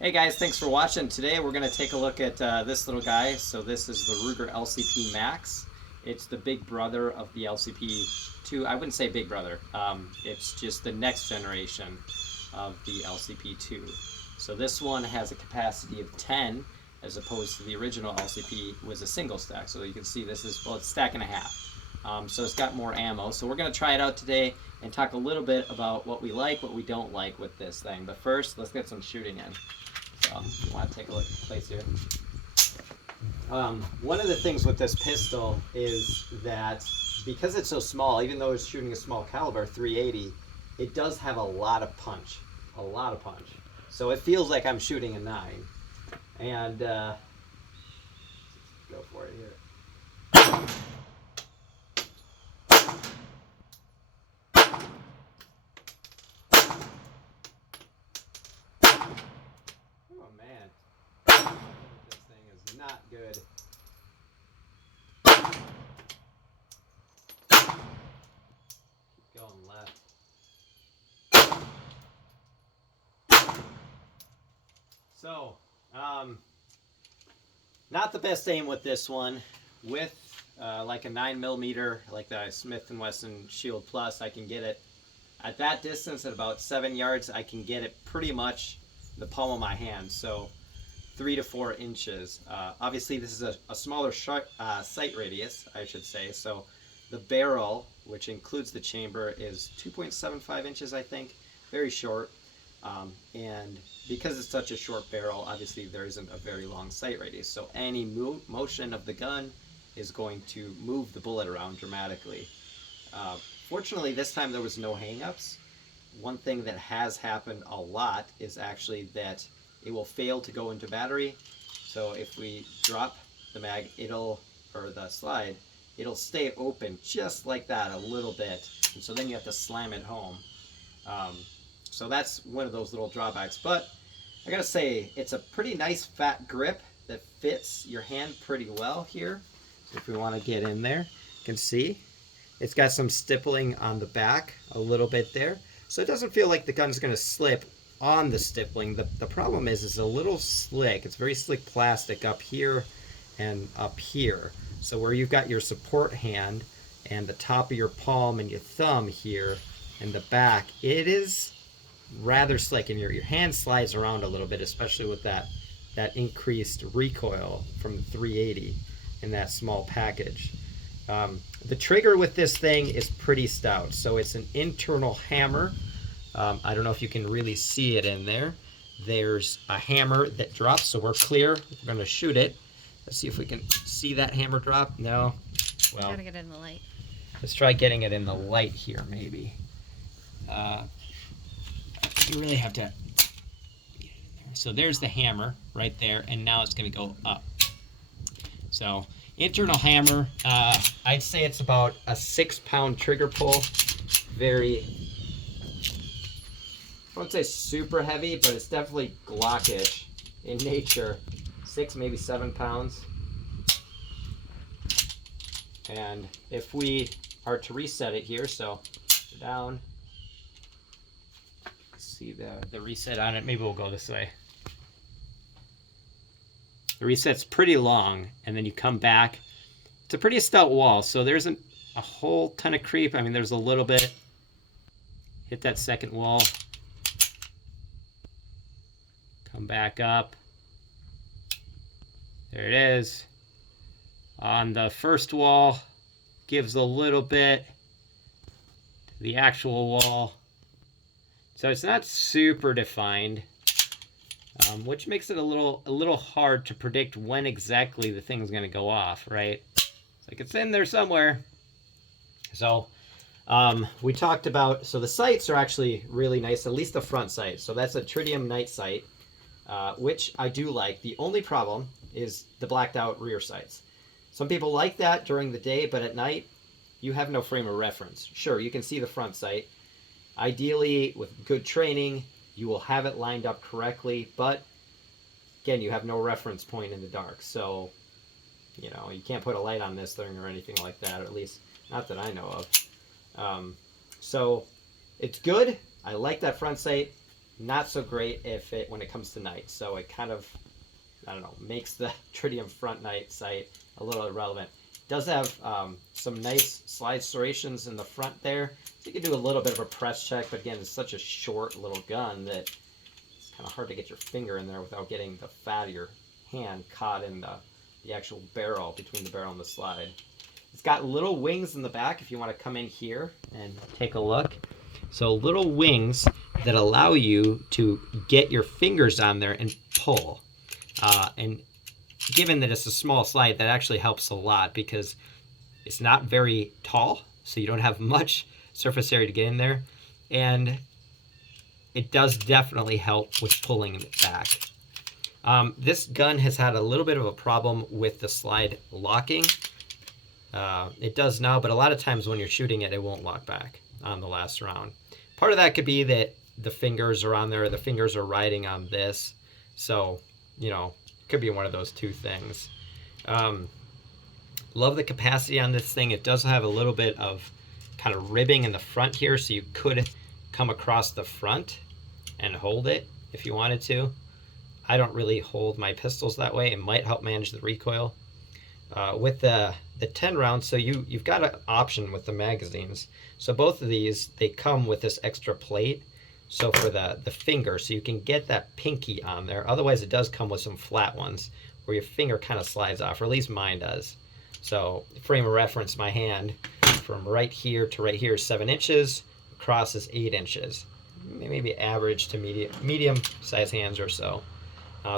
Hey guys, thanks for watching. Today we're going to take a look at this little guy. So this is the Ruger LCP Max. It's the big brother of the LCP2. I wouldn't say big brother. It's just the next generation of the LCP2. So this one has a capacity of 10 as opposed to the original LCP was a single stack. So you can see this is, well, it's stack and a half. So it's got more ammo. So we're going to try it out today and talk a little bit about what we like, what we don't like with this thing. But first, let's get some shooting in. So if you want to take a look at the place here. One of the things with this pistol is that because it's so small, even though it's shooting a small caliber 380, it does have a lot of punch. A lot of punch. So it feels like I'm shooting a 9. And go for it here. Oh man, this thing is not good. Keep going left. So, not the best aim with this one. With like a 9mm, like the Smith & Wesson Shield Plus, I can get it at that distance at about 7 yards. I can get it pretty much the palm of my hand, so 3 to 4 inches. Obviously, this is a smaller sight radius, I should say. So the barrel, which includes the chamber, is 2.75 inches, I think. Very short. And because it's such a short barrel, obviously there isn't a very long sight radius. So any motion of the gun is going to move the bullet around dramatically. Fortunately, this time there was no hang-ups. One thing that has happened a lot is actually that it will fail to go into battery. So if we drop the mag, or the slide, it'll stay open just like that a little bit. And so then you have to slam it home. So that's one of those little drawbacks. But I gotta say, it's a pretty nice fat grip that fits your hand pretty well here. So if we want to get in there, you can see it's got some stippling on the back a little bit there. So it doesn't feel like the gun's gonna slip on the stippling. The problem is it's a little slick. It's very slick plastic up here and up here. So where you've got your support hand and the top of your palm and your thumb here and the back, it is rather slick, and your hand slides around a little bit, especially with that increased recoil from the 380 in that small package. The trigger with this thing is pretty stout, so it's an internal hammer. I don't know if you can really see it in there. There's a hammer that drops, so we're clear. We're going to shoot it. Let's see if we can see that hammer drop. No. Well, gotta get it in the light. Let's try getting it in the light here, maybe. You really have to get it in there. So there's the hammer right there, and now it's going to go up. So internal hammer, I'd say it's about a 6-pound trigger pull. Very, I won't say super heavy, but it's definitely Glockish in nature. 6, maybe 7 pounds. And if we are to reset it here, so down, see the reset on it. Maybe we'll go this way. The reset's pretty long, and then you come back. It's a pretty stout wall, so there isn't a whole ton of creep. I mean, there's a little bit. Hit that second wall. Come back up. There it is. On the first wall, gives a little bit to the actual wall. So it's not super defined, which makes it a little hard to predict when exactly the thing's going to go off, right? It's like it's in there somewhere. So we talked about, so the sights are actually really nice, at least the front sight. So that's a tritium night sight, which I do like. The only problem is the blacked out rear sights. Some people like that during the day, but at night, you have no frame of reference. Sure, you can see the front sight. Ideally, with good training, you will have it lined up correctly, but again, you have no reference point in the dark. So, you know, you can't put a light on this thing or anything like that, or at least not that I know of. So it's good. I like that front sight. not so great when it comes to night. So it kind of, I don't know, makes the tritium front night sight a little irrelevant. It does have some nice slide serrations in the front there. So you can do a little bit of a press check, but again, it's such a short little gun that it's kind of hard to get your finger in there without getting the fat of your hand caught in the actual barrel, between the barrel and the slide. It's got little wings in the back if you want to come in here and take a look. So little wings that allow you to get your fingers on there and pull. And given that it's a small slide, that actually helps a lot because it's not very tall, so you don't have much surface area to get in there. And it does definitely help with pulling it back. This gun has had a little bit of a problem with the slide locking. It does now, but a lot of times when you're shooting it, it won't lock back on the last round. Part of that could be that the fingers are on there, the fingers are riding on this. So, you know, it could be one of those two things. Love the capacity on this thing. It does have a little bit of kind of ribbing in the front here, so you could come across the front and hold it if you wanted to. I don't really hold my pistols that way. It might help manage the recoil. With the 10 rounds, so you've got an option with the magazines. So both of these, they come with this extra plate. So for the finger, so you can get that pinky on there. Otherwise, it does come with some flat ones where your finger kind of slides off, or at least mine does. So frame of reference, my hand from right here to right here is 7 inches. Across is 8 inches. Maybe average to medium size hands or so.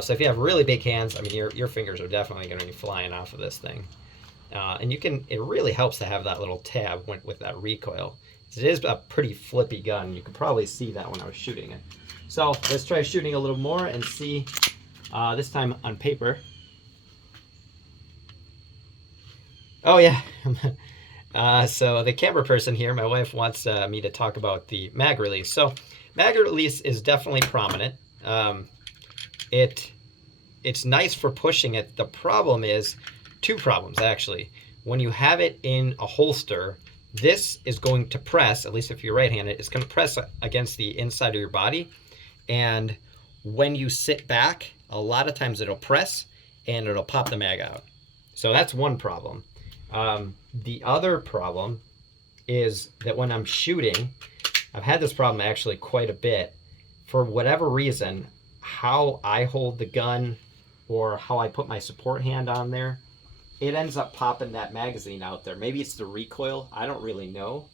So if you have really big hands, I mean, your fingers are definitely going to be flying off of this thing. And it really helps to have that little tab with that recoil. It is a pretty flippy gun. You could probably see that when I was shooting it. So let's try shooting a little more and see, this time on paper. Oh yeah. So the camera person here, my wife wants me to talk about the mag release. So mag release is definitely prominent. It's nice for pushing it. The problem is, 2 problems actually. When you have it in a holster, this is going to press, at least if you're right-handed, it's going to press against the inside of your body. And when you sit back, a lot of times it'll press and it'll pop the mag out. So that's one problem. The other problem is that when I'm shooting, I've had this problem actually quite a bit. For whatever reason, how I hold the gun or how I put my support hand on there, it ends up popping that magazine out there. Maybe it's the recoil, I don't really know,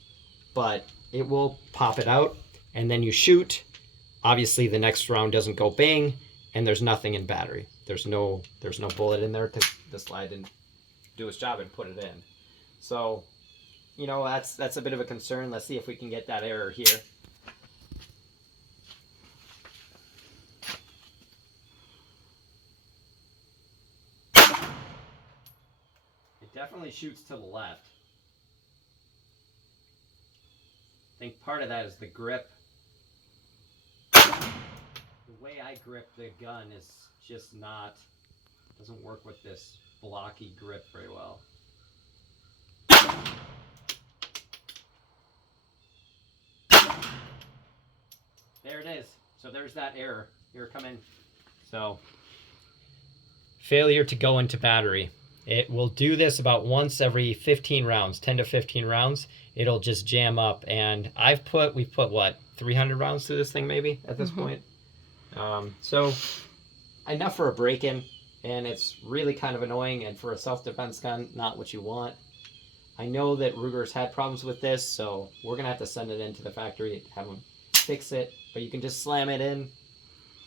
but it will pop it out, and then you shoot. Obviously the next round doesn't go bang, and there's nothing in battery. There's no bullet in there because the slide didn't do its job and put it in. So, you know, that's a bit of a concern. Let's see if we can get that error here. Definitely shoots to the left. I think part of that is the grip. The way I grip the gun is just doesn't work with this blocky grip very well. There it is. So there's that error. Here, come in. So, failure to go into battery. It will do this about once every 15 rounds, 10 to 15 rounds. It'll just jam up. And we've put what, 300 rounds through this thing maybe at this point? So enough for a break-in, and it's really kind of annoying, and for a self-defense gun, not what you want. I know that Ruger's had problems with this, so we're going to have to send it into the factory to have them fix it. But you can just slam it in,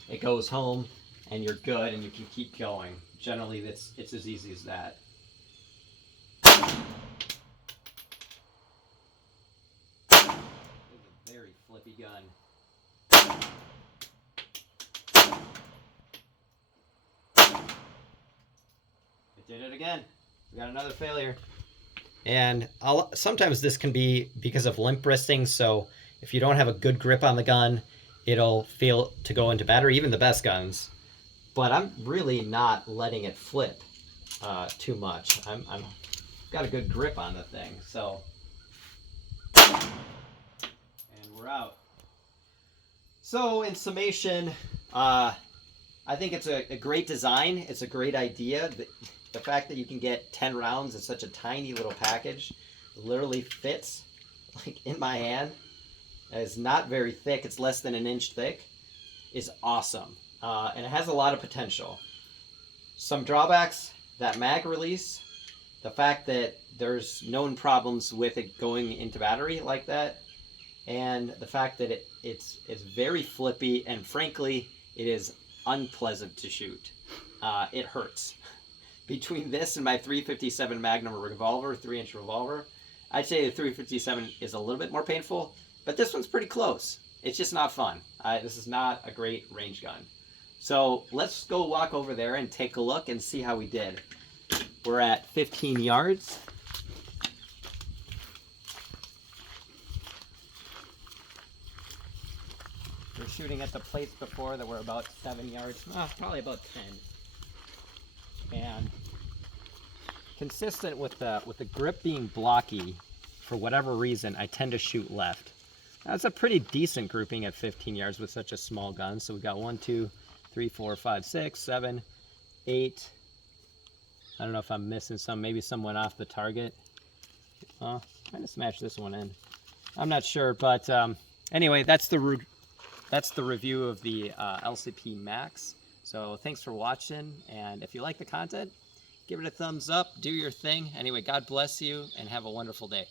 it goes home, and you're good, and you can keep going. Generally, it's as easy as that. It's a very flippy gun. It did it again. We got another failure. And sometimes this can be because of limp wristing, so if you don't have a good grip on the gun, it'll fail to go into battery, even the best guns. But I'm really not letting it flip too much. I'm got a good grip on the thing, so. And we're out. So So in summation, I think it's a great design. It's a great idea. The fact that you can get 10 rounds in such a tiny little package, literally fits like in my hand. It's not very thick. It's less than an inch thick. Is awesome. And it has a lot of potential. Some drawbacks, that mag release, the fact that there's known problems with it going into battery like that, and the fact that it's very flippy, and frankly, it is unpleasant to shoot. It hurts. Between this and my 357 Magnum revolver, 3-inch revolver, I'd say the 357 is a little bit more painful, but this one's pretty close. It's just not fun. This is not a great range gun. So let's go walk over there and take a look and see how we did. We're at 15 yards. We're shooting at the place before that were about 7 yards, probably about 10. And consistent with the grip being blocky, for whatever reason, I tend to shoot left. That's a pretty decent grouping at 15 yards with such a small gun. So we got 1, 2, 3, 4, 5, 6, 7, 8. I don't know if I'm missing some. Maybe some went off the target. Kind of smashed this one in. I'm not sure, but anyway, that's the review of the LCP Max. So thanks for watching, and if you like the content, give it a thumbs up, do your thing. Anyway, God bless you, and have a wonderful day.